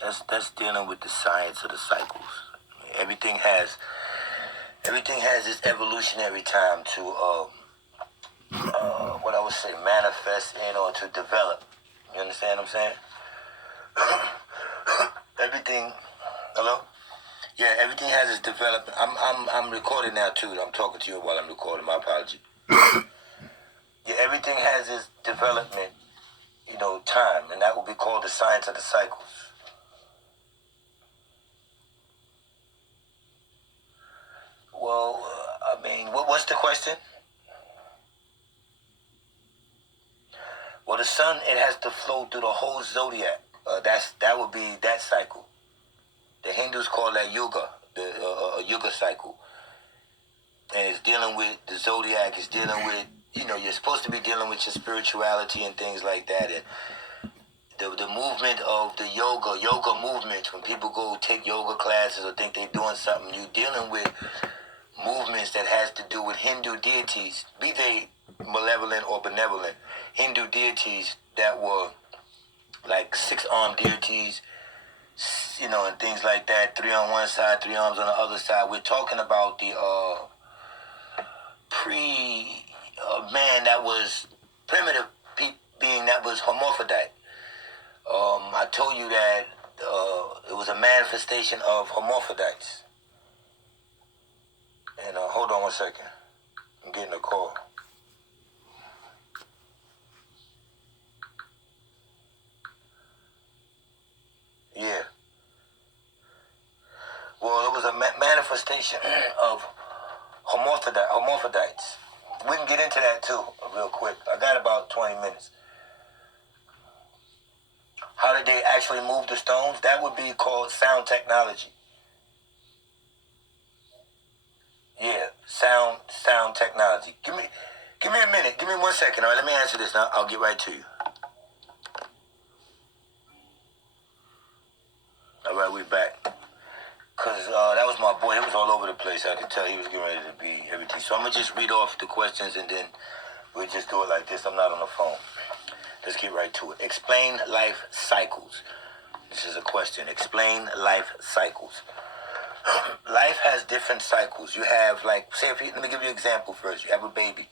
That's dealing with the science of the cycles. Everything has its evolutionary time to what I would say manifest in or to develop. You understand what I'm saying? Everything. Hello. Yeah, everything has its development. I'm recording now too. I'm talking to you while I'm recording. My apology. Yeah, everything has its development, time, and that will be called the science of the cycles. Well, I mean, what's the question? Well, the sun, it has to flow through the whole zodiac. That would be that cycle. The Hindus call that yuga, the yuga cycle, and it's dealing with the zodiac. It's dealing with, you're supposed to be dealing with your spirituality and things like that, and the movement of the yoga movement. When people go take yoga classes or think they're doing something, you're dealing with movements that has to do with Hindu deities, be they malevolent or benevolent. Hindu deities that were like 6-armed deities, and things like that. 3 on one side, 3 arms on the other side. We're talking about the man that was primitive being that was hermaphrodite. I told you that it was a manifestation of hermaphrodites. And hold on one second. I'm getting a call. Yeah. Well, it was a manifestation of hermaphrodites. We can get into that too, real quick. I got about 20 minutes. How did they actually move the stones? That would be called sound technology. Yeah, sound technology. Give me a minute. Give me 1 second. All right, let me answer this. Now I'll get right to you. All right, we're back. Because that was my boy. He was all over the place. I could tell he was getting ready to be everything. So I'm going to just read off the questions and then we'll just do it like this. I'm not on the phone. Let's get right to it. Explain life cycles. This is a question. Explain life cycles. Life has different cycles. You have, like, let me give you an example first. You have a baby.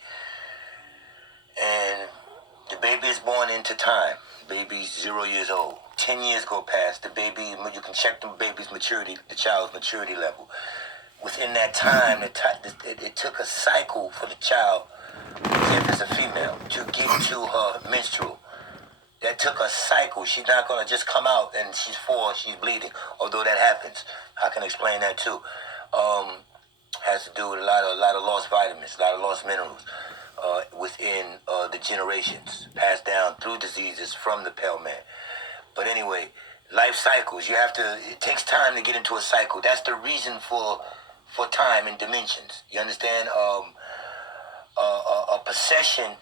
And the baby is born into time. Baby's 0 years old. 10 years go past. The baby, you can check the baby's maturity, the child's maturity level. Within that time, it took a cycle for the child, if it's a female, to get to her menstrual. That took a cycle. She's not going to just come out and she's 4, she's bleeding. Although that happens. I can explain that too. Has to do with a lot of lost vitamins, a lot of lost minerals within the generations, passed down through diseases from the pale man. But anyway, life cycles, it takes time to get into a cycle. That's the reason for time and dimensions. You understand? A possession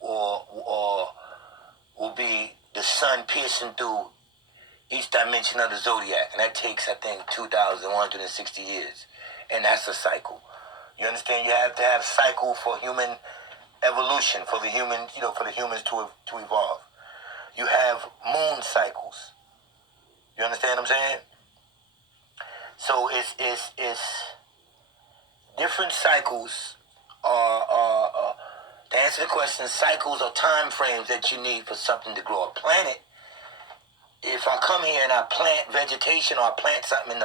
or will be the sun piercing through each dimension of the zodiac, and that takes, I think, 2,160 years, and that's a cycle. You understand? You have to have cycle for human evolution, for the humans to evolve. You have moon cycles. You understand what I'm saying? So it's different cycles are to answer the question, cycles are time frames that you need for something to grow. A planet, if I come here and I plant vegetation or I plant something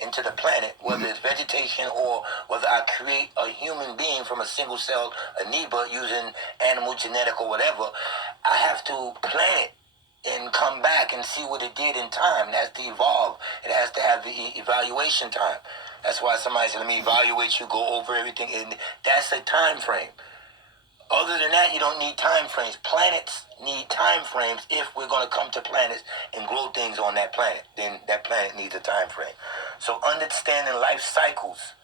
into the planet, whether it's vegetation or whether I create a human being from a single celled amoeba using animal genetic or whatever, I have to plant it and come back and see what it did in time. That's to evolve. It has to have the evaluation time. That's why somebody said, let me evaluate you, go over everything. And that's a time frame. Other than that, you don't need time frames. Planets need time frames if we're going to come to planets and grow things on that planet. Then that planet needs a time frame. So understanding life cycles,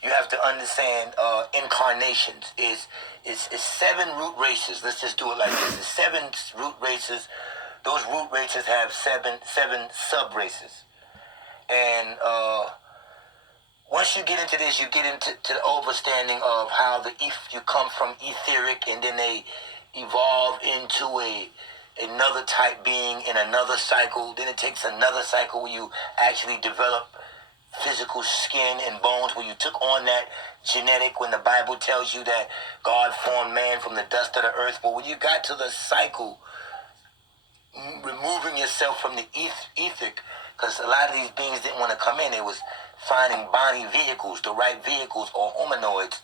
you have to understand incarnations. It's 7 root races. Let's just do it like this. It's 7 root races. Those root races have 7 sub-races. And once you get into this, you get into the understanding of how you come from etheric, and then they evolve into a another type being in another cycle. Then it takes another cycle where you actually develop physical skin and bones, where you took on that genetic, when the Bible tells you that God formed man from the dust of the earth. But when you got to the cycle, removing yourself from the etheric, because a lot of these beings didn't want to come in. They was finding body vehicles, the right vehicles or humanoids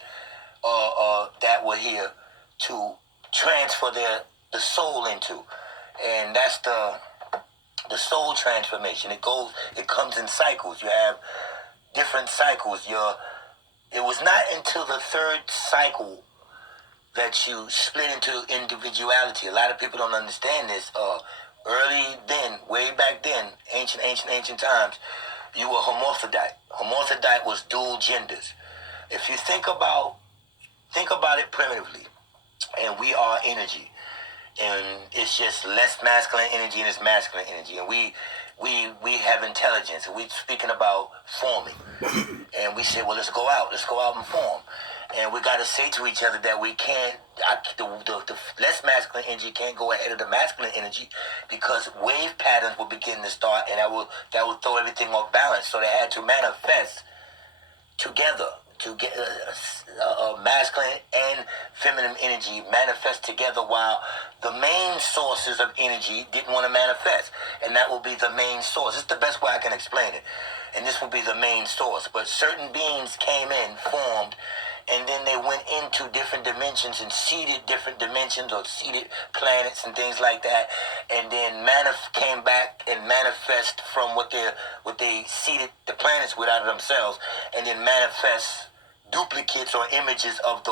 that were here to transfer the soul into. And that's the soul transformation. It comes in cycles. You have different cycles. It was not until the third cycle that you split into individuality. A lot of people don't understand this. Early then, way back then, ancient times, you were hermaphrodite. Hermaphrodite was dual genders. If you think about it primitively, and we are energy, and it's just less masculine energy and it's masculine energy, and we have intelligence, and we're speaking about forming, and we say, well, let's go out and form. And we got to say to each other that we can't, the less masculine energy can't go ahead of the masculine energy, because wave patterns will begin to start, and that will throw everything off balance. So they had to manifest together to get masculine and feminine energy manifest together, while the main sources of energy didn't want to manifest. And that will be the main source. It's the best way I can explain it. And this will be the main source. But certain beings came in, formed, and then they went into different dimensions and seeded different dimensions or seeded planets and things like that, and then came back and manifest from what they seeded the planets with out of themselves, and then manifest duplicates or images of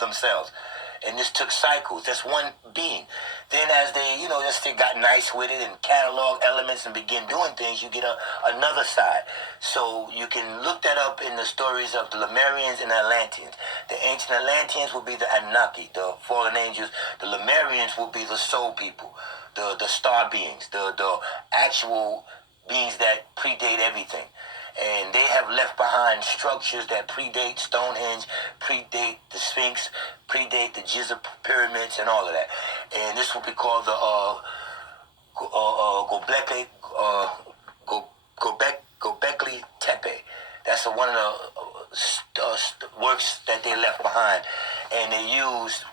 themselves. And this took cycles. That's one being. Then as they, they got nice with it and catalog elements and begin doing things, you get another side. So you can look that up in the stories of the Lemurians and the Atlanteans. The ancient Atlanteans will be the Anunnaki, the fallen angels. The Lemurians will be the soul people, the star beings, the actual beings that predate everything. And they have left behind structures that predate Stonehenge, predate the Sphinx, predate the Giza pyramids, and all of that. And this will be called the Gobekli Tepe. That's one of the works that they left behind. And they used,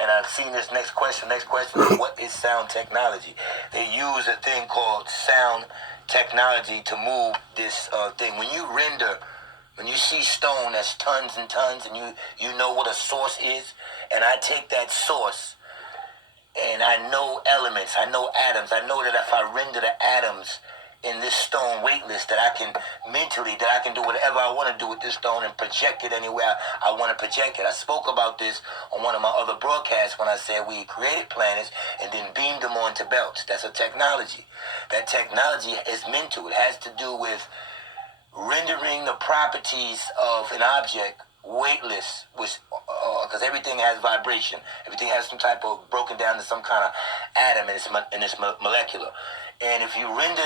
and I've seen this next question, what is sound technology? They use a thing called sound technology to move this thing. When you see stone that's tons and tons, and you know what a source is, and I take that source, and I know elements, I know atoms, I know that if I render the atoms in this stone weightless, that I can do whatever I want to do with this stone and project it anywhere I want to project it. I spoke about this on one of my other broadcasts when I said we created planets and then beamed them onto belts. That's a technology. That technology is mental. It has to do with rendering the properties of an object weightless, because everything has vibration. Everything has some type of broken down to some kind of atom, and it's molecular. And if you render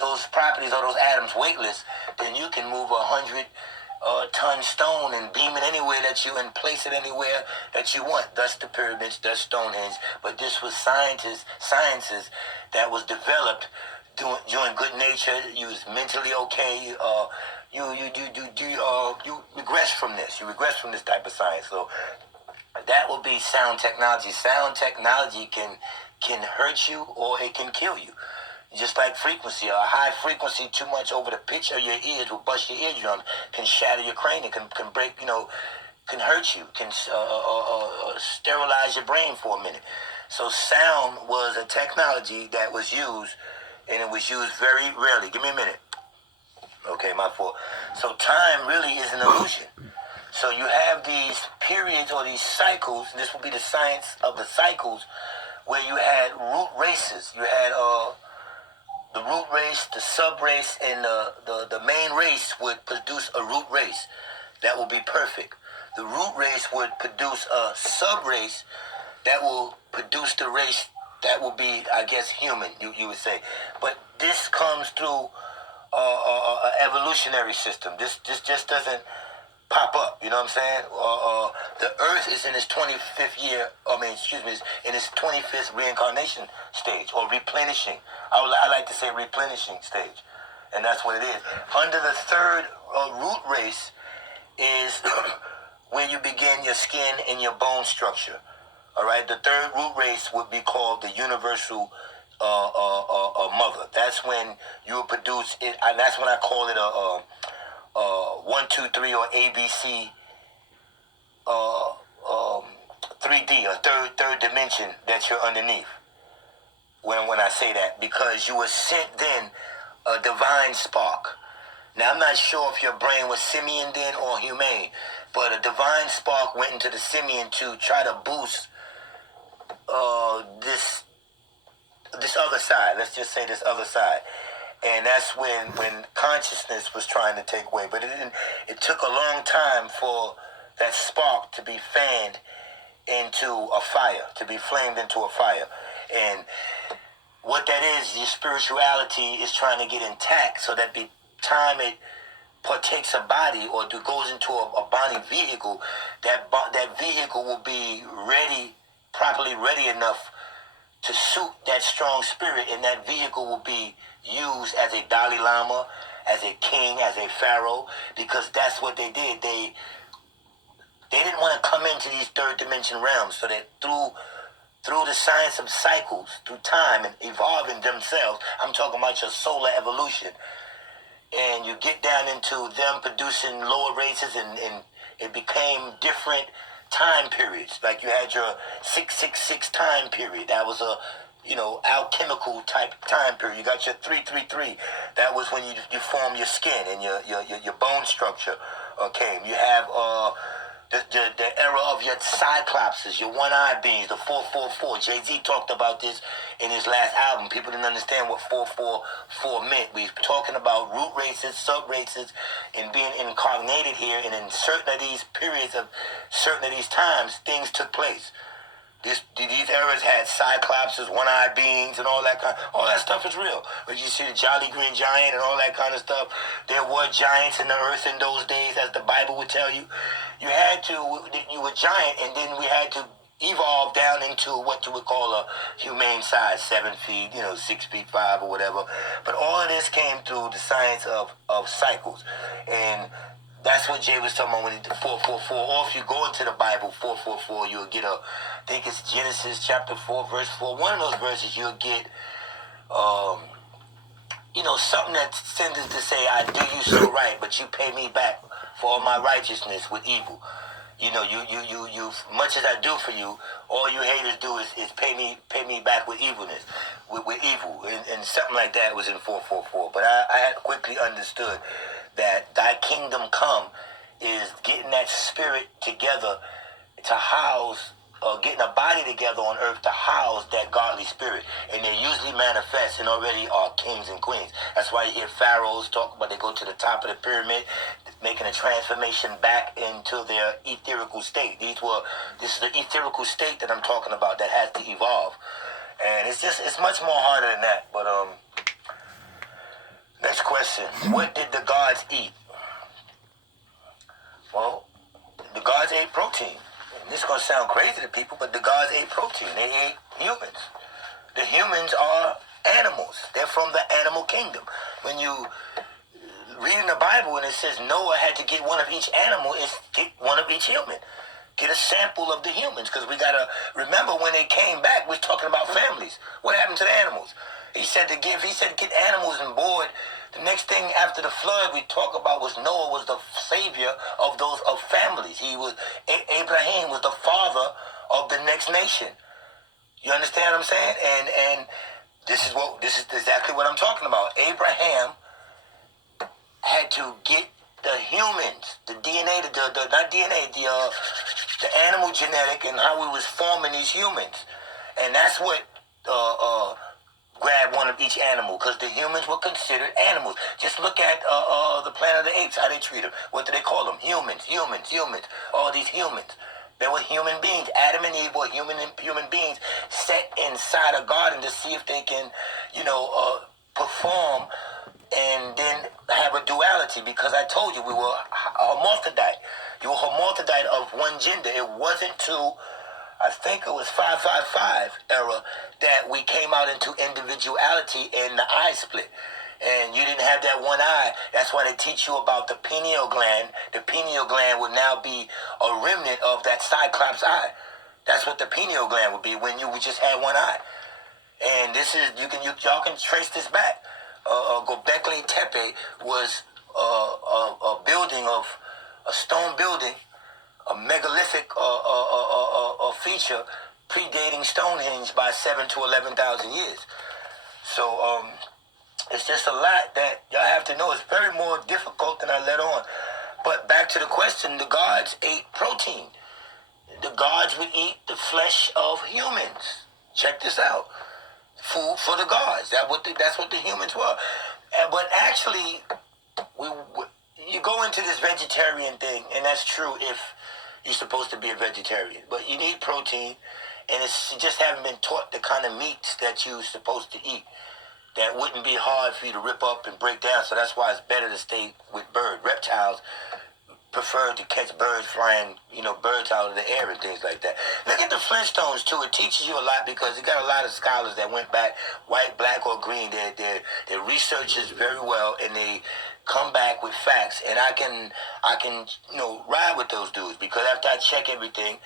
those properties or those atoms weightless, then you can move 100-ton stone and beam it anywhere and place it anywhere that you want. Thus the pyramids, thus Stonehenge. But this was sciences that was developed during good nature. You was mentally okay. You regress from this. You regress from this type of science. So that will be sound technology. Sound technology can hurt you or it can kill you. Just like frequency, a high frequency too much over the pitch of your ears will bust your eardrum, can shatter your cranium, can break, can hurt you, can sterilize your brain for a minute. So sound was a technology that was used, and it was used very rarely. Give me a minute. Okay, my fault. So time really is an illusion. So you have these periods or these cycles, and this will be the science of the cycles, where you had root races. You had the root race, the sub-race, and the main race would produce a root race that will be perfect. The root race would produce a sub-race that will produce the race that will be, I guess, human, you would say. But this comes through an evolutionary system. This just doesn't pop up. You know what I'm saying? The Earth is in its 25th year. In its 25th reincarnation stage, or replenishing. I like to say replenishing stage, and that's what it is. Under the third root race is where you begin your skin and your bone structure. All right. The third root race would be called the universal mother. That's when you will produce it. That's when I call it a 1, 2, 3 or ABC 3D, a third dimension that you're underneath. When I say that, because you were sent then a divine spark. Now I'm not sure if your brain was simian then or humane, but a divine spark went into the simian to try to boost this other side. Let's just say this other side. And that's when consciousness was trying to take away. But it took a long time for that spark to be fanned into a fire, to be flamed into a fire. And what that is, your spirituality is trying to get intact so that the time it partakes a body or goes into a body vehicle, that vehicle will be ready, properly ready enough to suit that strong spirit, and that vehicle will be used as a Dalai Lama, as a king, as a pharaoh, because that's what they did. They didn't want to come into these third dimension realms, so that through the science of cycles, through time and evolving themselves, I'm talking about your solar evolution, and you get down into them producing lower races, and it became different time periods. Like you had your 666 time period. That was a alchemical type time period. You got your 333. That was when you form your skin and your bone structure came. You have the era of your cyclopses, your one-eye beings, the 444. Jay-Z talked about this in his last album. People didn't understand what 444 meant. We were talking about root races, sub-races, and being incarnated here. And in certain of these periods of certain of these times, things took place. These eras had cyclopses, one-eye beings, and all that stuff is real. But you see the Jolly Green Giant and all that kind of stuff. There were giants in the earth in those days, as the Bible would tell you. You were giant, and then we had to evolve down into what you would call a humane size, 7 feet, 6 feet 5 or whatever. But all of this came through the science of cycles. And that's what Jay was talking about when he did 444. Or if you go into the Bible, 444, you'll get I think it's Genesis chapter 4, verse 4. One of those verses you'll get, something that tends to say, I do you so right, but you pay me back for all my righteousness with evil. You much as I do for you, all you haters do is pay me back with evilness, with evil. And something like that was in 444. But I had quickly understood that thy kingdom come is getting that spirit together to house, getting a body together on earth to house that godly spirit. And they usually manifest and already are kings and queens. That's why you hear pharaohs talk about they go to the top of the pyramid, making a transformation back into their etherical state. This is the etherical state that I'm talking about that has to evolve. And it's much more harder than that. But next question. What did the gods eat? Well, the gods ate protein. And this is going to sound crazy to people, but the gods ate protein. They ate humans. The humans are animals. They're from the animal kingdom. When you read in the Bible and it says Noah had to get one of each animal, it's get one of each human. Get a sample of the humans, because we got to remember when they came back, we're talking about families. What happened to the animals? He said get animals on board. The next thing after the flood we talk about was Noah was the savior of families. Abraham was the father of the next nation. You understand what I'm saying? And this is exactly what I'm talking about. Abraham had to get the humans, the DNA, the animal genetic, and how we was forming these humans. And that's what grab one of each animal, because the humans were considered animals. Just look at the Planet of the Apes, how they treat them. What do they call them? Humans. All these humans. They were human beings. Adam and Eve were human beings set inside a garden to see if they can, perform and then have a duality, because I told you we were hermaphrodite. You were hermaphrodite of one gender. It wasn't to, I think it was 555 era that we came out into individuality and the eye split. And you didn't have that one eye. That's why they teach you about the pineal gland. The pineal gland would now be a remnant of that cyclops eye. That's what the pineal gland would be when you just had one eye. And this is, y'all can trace this back. Göbekli Tepe was a building of, a stone building, a megalithic feature predating Stonehenge by 7,000 to 11,000 years. So it's just a lot that y'all have to know. It's very more difficult than I let on. But back to the question, the gods ate protein. The gods would eat the flesh of humans. Check this out. Food for the gods. That's what the humans were. But actually, you go into this vegetarian thing, and that's true if you're supposed to be a vegetarian. But you need protein, and you just haven't been taught the kind of meats that you're supposed to eat. That wouldn't be hard for you to rip up and break down, so that's why it's better to stay with reptiles. Prefer to catch birds flying, birds out of the air and things like that. Look at the Flintstones too. It teaches you a lot because it got a lot of scholars that went back, white, black, or green. They research this very well and they come back with facts. And I can ride with those dudes because after I check everything,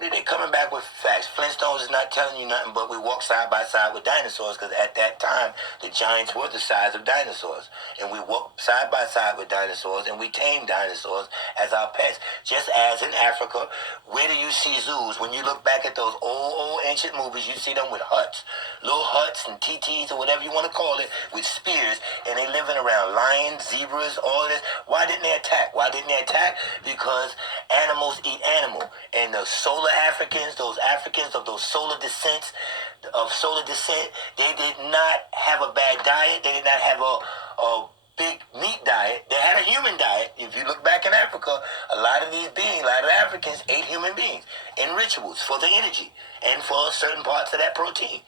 they coming back with facts. Flintstones is not telling you nothing, but we walk side by side with dinosaurs because at that time, the giants were the size of dinosaurs. And we walk side by side with dinosaurs and we tame dinosaurs as our pets. Just as in Africa, where do you see zoos? When you look back at those old ancient movies, you see them with huts. Little huts and TTs or whatever you want to call it with spears. And they living around lions, zebras, all of this. Why didn't they attack? Because animals eat animal. And the solar Africans, those Africans of those solar descent, they did not have a bad diet. They did not have a big meat diet. They had a human diet. If you look back in Africa, a lot of Africans ate human beings in rituals for the energy and for certain parts of that protein.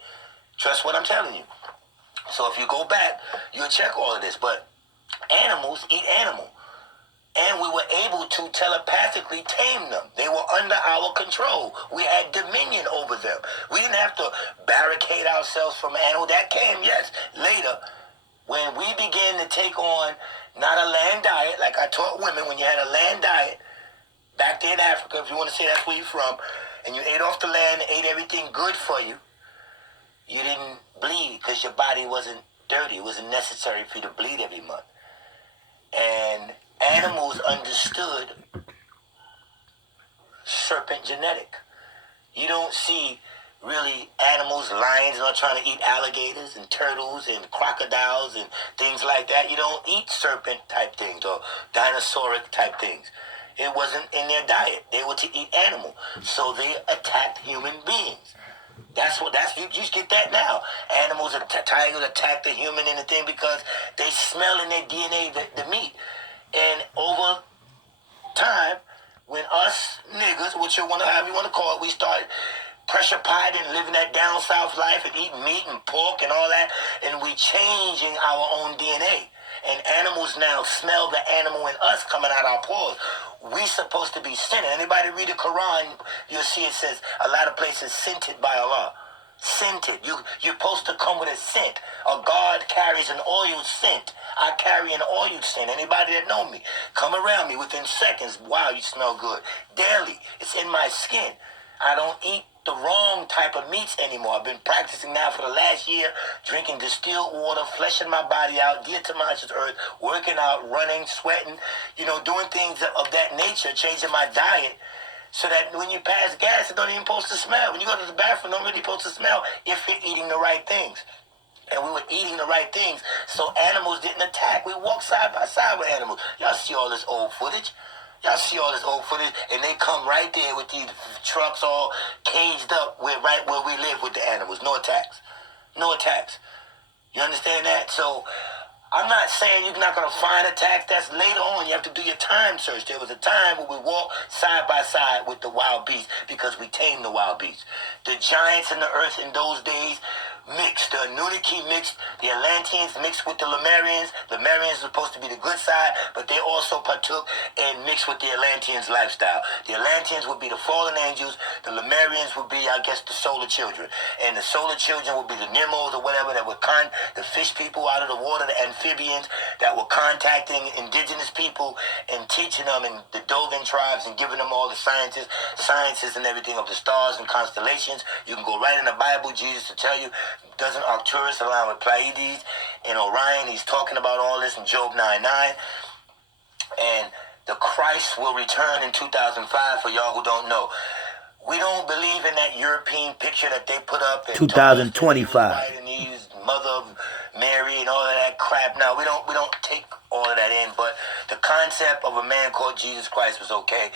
Trust what I'm telling you. So if you go back, you'll check all of this. But animals eat animal. And we were able to telepathically tame them. They were under our control. We had dominion over them. We didn't have to barricade ourselves from animals. That came, yes, later. When we began to take on not a land diet, like I taught women, when you had a land diet, back there in Africa, if you want to say that's where you're from, and you ate off the land, ate everything good for you, you didn't bleed because your body wasn't dirty. It wasn't necessary for you to bleed every month. And animals understood serpent genetic. You don't see really animals, lions are trying to eat alligators and turtles and crocodiles and things like that. You don't eat serpent type things or dinosauric type things. It wasn't in their diet. They were to eat animal. So they attacked human beings. You just get that now. Animals, tigers attack the human and the thing because they smell in their DNA the meat. And over time, when us niggas, however you want to call it, we started pressure potting and living that down south life and eating meat and pork and all that, and we changing our own DNA. And animals now smell the animal in us coming out our pores. We supposed to be scented. Anybody read the Quran, you'll see it says a lot of places scented by Allah. Scented. You're supposed to come with a scent. A God carries an oil scent. I carry an oil scent. Anybody that know me, come around me within seconds. Wow, you smell good. Daily. It's in my skin. I don't eat the wrong type of meats anymore. I've been practicing now for the last year, drinking distilled water, fleshing my body out, diatomaceous earth, working out, running, sweating, doing things of that nature, changing my diet. So that when you pass gas, it don't even supposed to smell. When you go to the bathroom, it don't really supposed to smell if you're eating the right things. And we were eating the right things, so animals didn't attack. We walked side by side with animals. Y'all see all this old footage? And they come right there with these trucks all caged up right where we live with the animals. No attacks. You understand that? So I'm not saying you're not going to find a tax. That's later on. You have to do your time search. There was a time when we walked side by side with the wild beasts because we tamed the wild beasts. The giants in the earth in those days mixed. The Anunnaki mixed. The Atlanteans mixed with the Lemurians. Lemurians were supposed to be the good side, but they also partook and mixed with the Atlanteans' lifestyle. The Atlanteans would be the fallen angels. The Lemurians would be, I guess, the solar children. And the solar children would be the Nemos or whatever that would the fish people out of the water, the amphibians that were contacting indigenous people and teaching them and the Dogon tribes and giving them all the sciences and everything of the stars and constellations. You can go right in the Bible, Jesus to tell you, doesn't Arcturus align with Pleiades and Orion? He's talking about all this in Job 9:9. And the Christ will return in 2005 for y'all who don't know. We don't believe in that European picture that they put up in 2025. And he's Mother of Mary and all of that crap. Now we don't take all of that in, but the concept of a man called Jesus Christ was okay,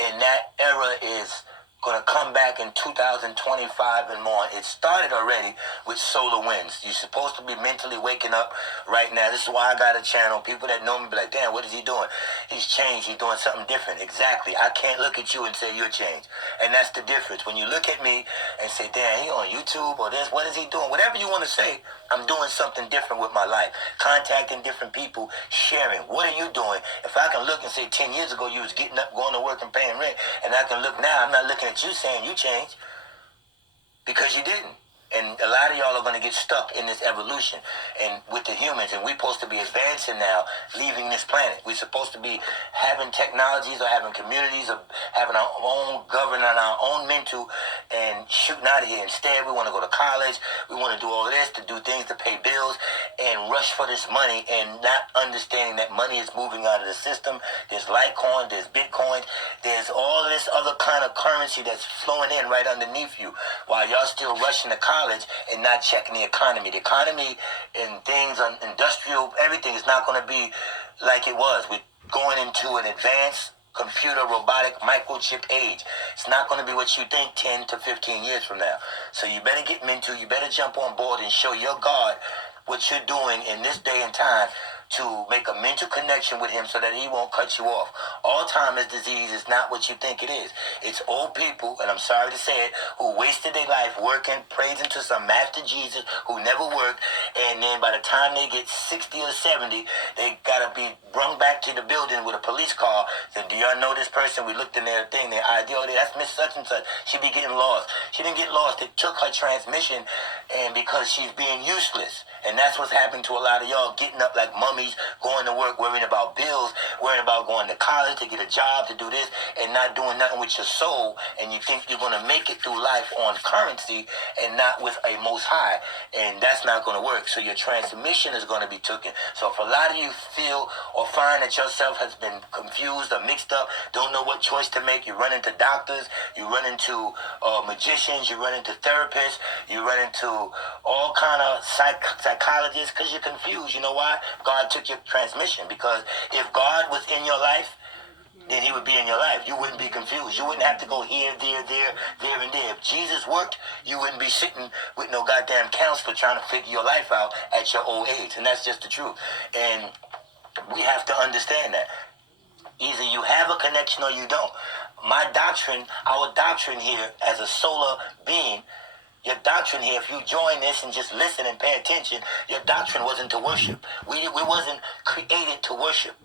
and that era is going to come back in 2025 and more. It started already with solar winds. You're supposed to be mentally waking up right now. This is why I got a channel. People that know me be like, damn, what is he doing? He's changed. He's doing something different. Exactly. I can't look at you and say you're changed. And that's the difference. When you look at me and say, damn, he on YouTube or this, what is he doing? Whatever you want to say, I'm doing something different with my life. Contacting different people, sharing. What are you doing? If I can look and say 10 years ago you was getting up, going to work and paying rent, and I can look now, I'm not looking at you saying you changed because you didn't. And a lot of y'all are going to get stuck in this evolution and with the humans. And we're supposed to be advancing now, leaving this planet. We're supposed to be having technologies or having communities or having our own, governing our own mental and shooting out of here. Instead, we want to go to college. We want to do all this, to do things, to pay bills and rush for this money and not understanding that money is moving out of the system. There's Litecoin, there's Bitcoin, there's all this other kind of currency that's flowing in right underneath you while y'all still rushing to college and not checking the economy. The economy and things on industrial, everything is not going to be like it was. We're going into an advanced computer, robotic, microchip age. It's not going to be what you think 10 to 15 years from now. So you better get mental. You better jump on board and show your God what you're doing in this day and time to make a mental connection with him so that he won't cut you off. Alzheimer's disease is not what you think it is. It's old people, and I'm sorry to say it, who wasted their life working, praising to some master Jesus who never worked, and then by the time they get 60 or 70, they gotta be brung back to the building with a police car. Said, do y'all know this person? We looked in their thing, their ID, oh, that's Miss such and such. She be getting lost. She didn't get lost. They took her transmission, and because she's being useless. And that's what's happening to a lot of y'all, getting up like mummies, going to work, worrying about bills, worrying about going to college to get a job, to do this, and not doing nothing with your soul. And you think you're going to make it through life on currency and not with a most high. And that's not going to work. So your transmission is going to be taken. So if a lot of you feel or find that yourself has been confused or mixed up, don't know what choice to make, you run into doctors, you run into magicians, you run into therapists, you run into all kind of psychologists because you're confused. You know why? God took your transmission, because if God was in your life, then he would be in your life. You wouldn't be confused. You wouldn't have to go here, there, and there. If Jesus worked, you wouldn't be sitting with no goddamn counselor trying to figure your life out at your old age. And that's just the truth. And we have to understand that. Either you have a connection or you don't. My doctrine, our doctrine here as a solar being, your doctrine here, if you join this and just listen and pay attention, your doctrine wasn't to worship. We wasn't created to worship.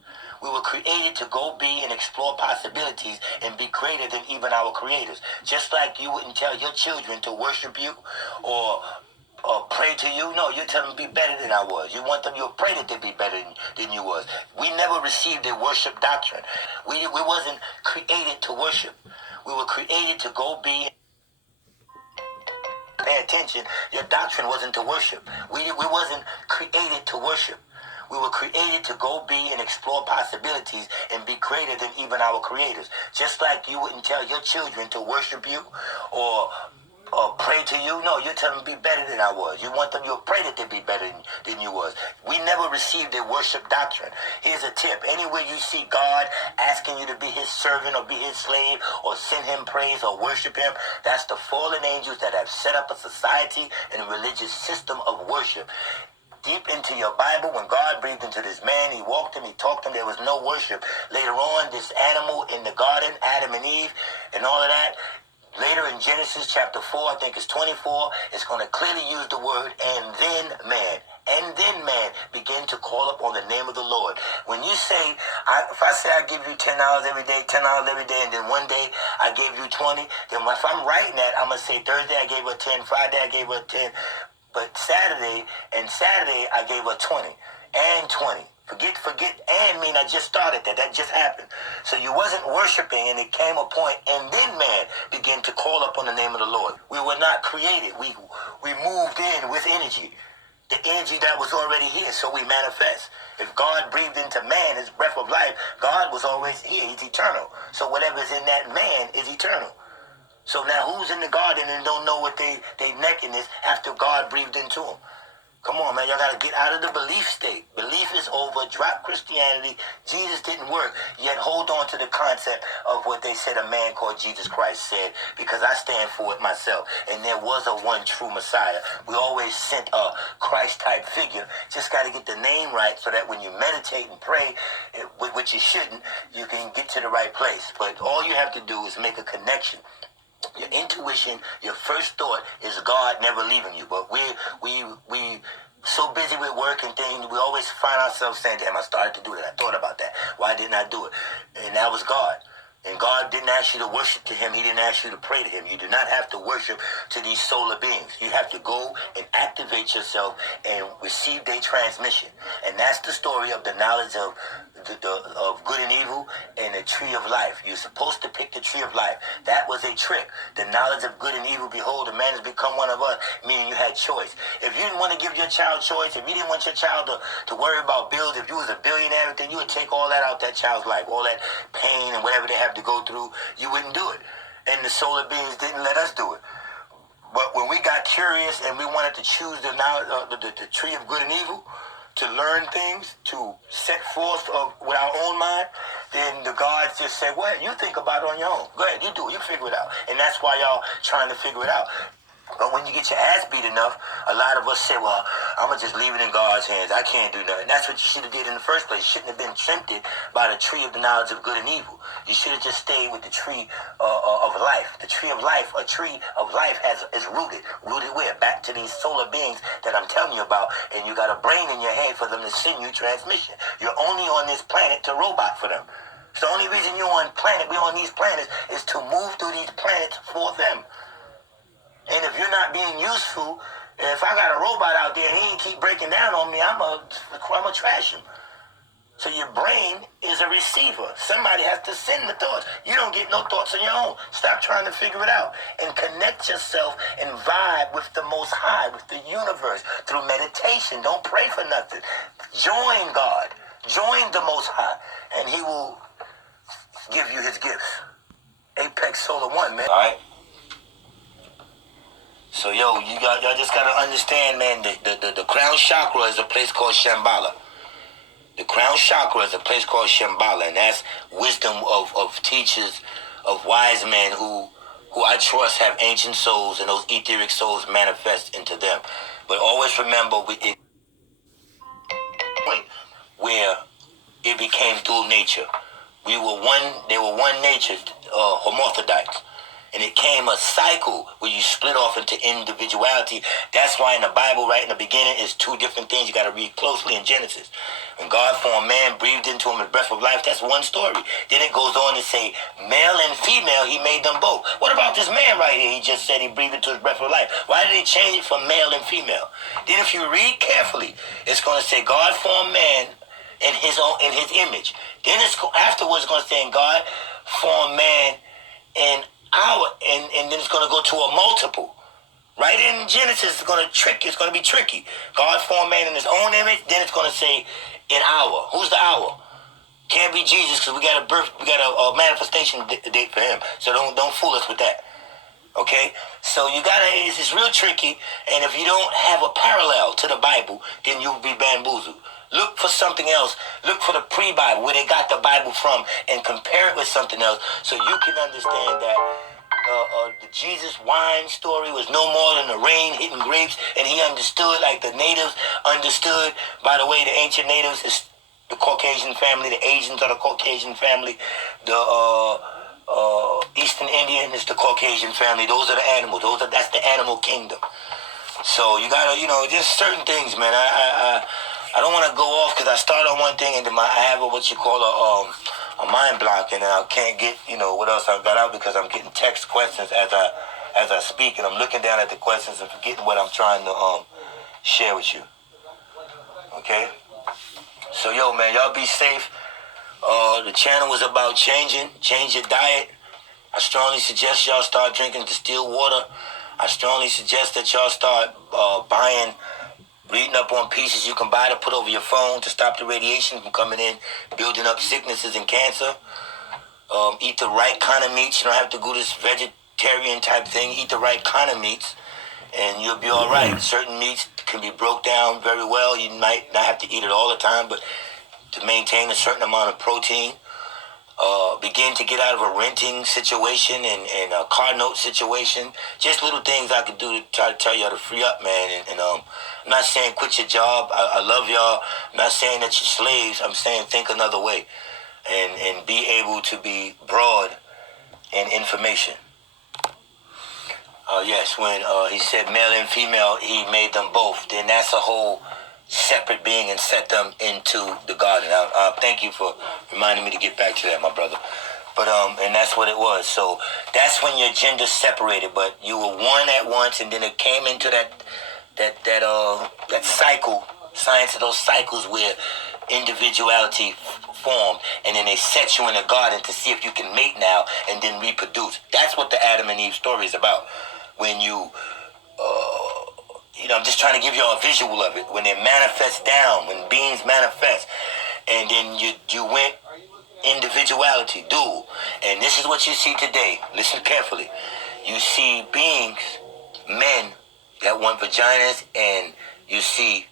We were created to go be and explore possibilities and be greater than even our creators. Just like you wouldn't tell your children to worship you or pray to you. No, you tell them to be better than I was. You want them, you pray that they be better than you was. We never received a worship doctrine. We wasn't created to worship. We were created to go be. Pay attention. Your doctrine wasn't to worship. We wasn't created to worship. We were created to go be and explore possibilities and be greater than even our creators. Just like you wouldn't tell your children to worship you or pray to you. No, you tell them to be better than I was. You want them, you pray that they be better than you was. We never received a worship doctrine. Here's a tip. Anywhere you see God asking you to be his servant or be his slave or send him praise or worship him, that's the fallen angels that have set up a society and a religious system of worship. deep into your Bible, when God breathed into this man, he walked him, he talked to him, there was no worship. Later on, this animal in the garden, Adam and Eve, and all of that, later in Genesis chapter 4, I think it's 24, it's going to clearly use the word, and then man. And then man begin to call upon the name of the Lord. When you say, if I say I give you $10 every day, $10 every day, and then one day I gave you 20, then if I'm writing that, I'm going to say Thursday I gave her 10, Friday I gave her 10, but Saturday I gave her 20 and 20. Forget, and mean I just started that. That just happened. So you wasn't worshiping, and it came a point, and then man began to call upon the name of the Lord. We were not created. We moved in with energy. The energy that was already here, so we manifest. If God breathed into man his breath of life, God was always here. He's eternal. So whatever's in that man is eternal. So now who's in the garden and don't know what they necking is after God breathed into them? Come on, man. Y'all got to get out of the belief state. Belief is over. Drop Christianity. Jesus didn't work. Yet hold on to the concept of what they said a man called Jesus Christ said, because I stand for it myself. And there was a one true Messiah. We always sent a Christ-type figure. Just got to get the name right so that when you meditate and pray, which you shouldn't, you can get to the right place. But all you have to do is make a connection. Your intuition, your first thought is God never leaving you. But we so busy with work and things, we always find ourselves saying, damn, I started to do that. I thought about that. Why didn't I do it? And that was God. And God didn't ask you to worship to him. He didn't ask you to pray to him. You do not have to worship to these solar beings. You have to go and activate yourself and receive their transmission. And that's the story of the knowledge of good and evil and the tree of life. You're supposed to pick the tree of life. That was a trick. The knowledge of good and evil, behold, a man has become one of us, meaning you had choice. If you didn't want to give your child choice, if you didn't want your child to worry about bills, if you was a billionaire, then you would take all that out that child's life, all that pain and whatever they have to go through, you wouldn't do it. And the solar beings didn't let us do it. But when we got curious and we wanted to choose the tree of good and evil, to learn things, to set forth with our own mind, then the gods just said, well, you think about it on your own. Go ahead, you do it, you figure it out. And that's why y'all trying to figure it out. But when you get your ass beat enough, a lot of us say, well, I'm going to just leave it in God's hands. I can't do nothing. That's what you should have did in the first place. You shouldn't have been tempted by the tree of the knowledge of good and evil. You should have just stayed with the tree of life. The tree of life, a tree of life is rooted. Rooted where? Back to these solar beings that I'm telling you about. And you got a brain in your head for them to send you transmission. You're only on this planet to robot for them. So the only reason we're on these planets is to move through these planets for them. And if you're not being useful, if I got a robot out there and he ain't keep breaking down on me, I'm a trash him. So your brain is a receiver. Somebody has to send the thoughts. You don't get no thoughts on your own. Stop trying to figure it out. And connect yourself and vibe with the Most High, with the universe, through meditation. Don't pray for nothing. Join God. Join the Most High. And he will give you his gifts. Apex Solar 1, man. All right? So, y'all just got to understand, man, the crown chakra is a place called Shambhala. The crown chakra is a place called Shambhala, and that's wisdom of teachers, of wise men who I trust have ancient souls, and those etheric souls manifest into them. But always remember, where it became dual nature. They were one nature, hermaphrodites. And it came a cycle where you split off into individuality. That's why in the Bible, right in the beginning, is two different things you got to read closely in Genesis. When God formed man, breathed into him the breath of life, that's one story. Then it goes on to say, male and female, he made them both. What about this man right here? He just said he breathed into his breath of life. Why did he change it from male and female? Then if you read carefully, it's going to say God formed man in his image. Then afterwards it's going to say God formed man and then it's going to go to a multiple. Right in Genesis, it's going to be tricky. God formed man in his own image, then it's going to say in our. Who's the our? Can't be Jesus, because we got a manifestation date for him. So don't fool us with that. Okay? So it's real tricky, and if you don't have a parallel to the Bible, then you'll be bamboozled. Look for something else. Look for the pre-Bible, where they got the Bible from, and compare it with something else so you can understand that the Jesus wine story was no more than the rain hitting grapes, and he understood like the natives understood. By the way, the ancient natives is the Caucasian family, the Asians are the Caucasian family, the Eastern Indian is the Caucasian family. Those are the animals. That's the animal kingdom. So you gotta, just certain things, man. I don't want to go off because I start on one thing and then I have what you call a mind block, and then I can't get what else I got out because I'm getting text questions as I speak, and I'm looking down at the questions and forgetting what I'm trying to share with you. Okay. So yo, man, y'all be safe. The channel was about change your diet. I strongly suggest y'all start drinking distilled water. I strongly suggest that y'all start reading up on pieces you can buy to put over your phone to stop the radiation from coming in, building up sicknesses and cancer. Eat the right kind of meats. You don't have to go this vegetarian type thing. Eat the right kind of meats, and you'll be all right. Certain meats can be broke down very well. You might not have to eat it all the time, but to maintain a certain amount of protein. Begin to get out of a renting situation and a car note situation. Just little things I could do to try to tell y'all to free up, man. And I'm not saying quit your job. I love y'all. I'm not saying that you're slaves. I'm saying think another way and be able to be broad in information. Yes, when he said male and female, he made them both. Then that's a whole separate being and set them into the garden. Thank you for reminding me to get back to that, my brother. But and that's what it was. So that's when your gender separated, but you were one at once, and then it came into that cycle, science of those cycles where individuality formed, and then they set you in a garden to see if you can mate now and then reproduce. That's what the Adam and Eve story is about. When you I'm just trying to give you a visual of it. When it manifests down, when beings manifest, and then you went individuality, dual. And this is what you see today. Listen carefully. You see beings, men that want vaginas, and you see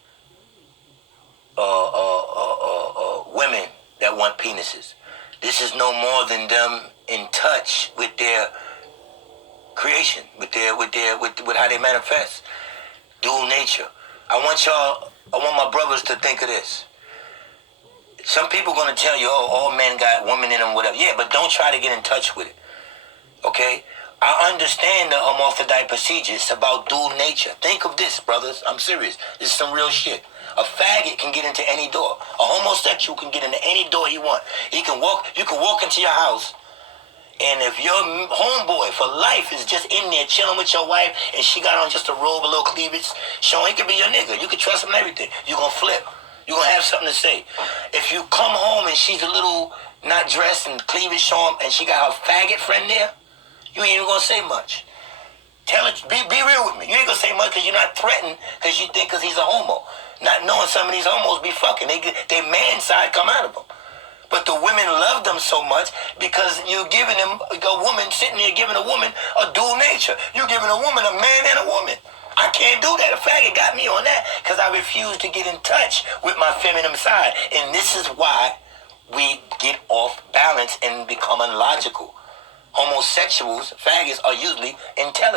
women that want penises. This is no more than them in touch with their creation, with how they manifest. Dual nature. I want my brothers to think of this. Some people are going to tell you, all men got women in them, whatever. Yeah, but don't try to get in touch with it. Okay? I understand the hermaphrodite procedure. It's about dual nature. Think of this, brothers. I'm serious. This is some real shit. A faggot can get into any door. A homosexual can get into any door he wants. You can walk into your house, and if your homeboy for life is just in there chilling with your wife and she got on just a robe, a little cleavage, showing he could be your nigga. You can trust him and everything. You're going to flip. You're going to have something to say. If you come home and she's a little not dressed and cleavage showing and she got her faggot friend there, you ain't even going to say much. Tell it, be real with me. You ain't going to say much because you're not threatened because you think because he's a homo. Not knowing some of these homos be fucking. They man side come out of them. But the women love them so much because you're giving them, a woman sitting there giving a woman a dual nature. You're giving a woman a man and a woman. I can't do that. A faggot got me on that because I refuse to get in touch with my feminine side. And this is why we get off balance and become unlogical. Homosexuals, faggots, are usually intelligent.